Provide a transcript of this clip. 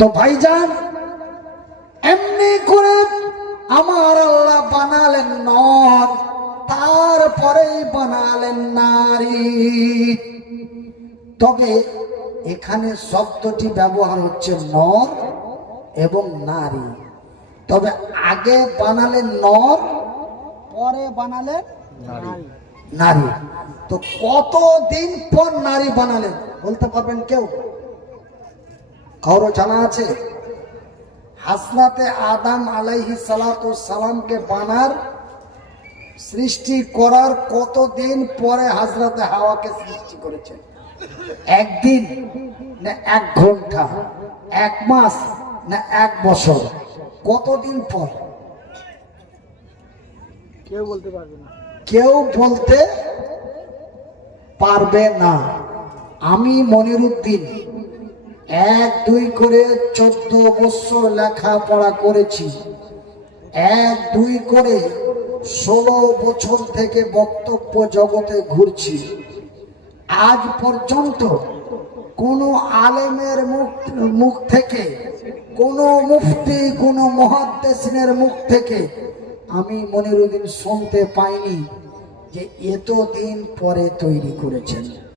তো ভাইজান এমনি করে আমার আল্লাহ বানালেন নর, তারপরেই বানালেন নারী। তবে এখানে শব্দটি ব্যবহার হচ্ছে নর এবং নারী। তবে আগে বানালেন নর, পরে বানালেন নারী। তো কতদিন পর নারী বানালেন বলতে পারবেন কেউ? কারো জানা আছে? হযরতে আদম আলাইহিস সালাতু সালামকে বানার সৃষ্টি করার কতদিন পরে হযরতে হাওয়াকে সৃষ্টি করেছেন? একদিন না 1 ঘন্টা, 1 মাস না 1 বছর? কতদিন পর? কেউ বলতে পারবে না। কেউ বলতে পারবে না। আমি মনিরুদ্দিন 1-2 করে 14 বছর লেখাপড়া করেছি। 1-2 করে 16 বছর থেকে বক্তব্য জগতে ঘুরছি। আজ পর্যন্ত কোনো আলেমের মুখ থেকে, কোনো মুফতি, কোনো মুহাদ্দিসিনের মুখ থেকে আমি মনিরুদ্দিন শুনতে পাইনি যে এতদিন পরে তৈরি করেছেন।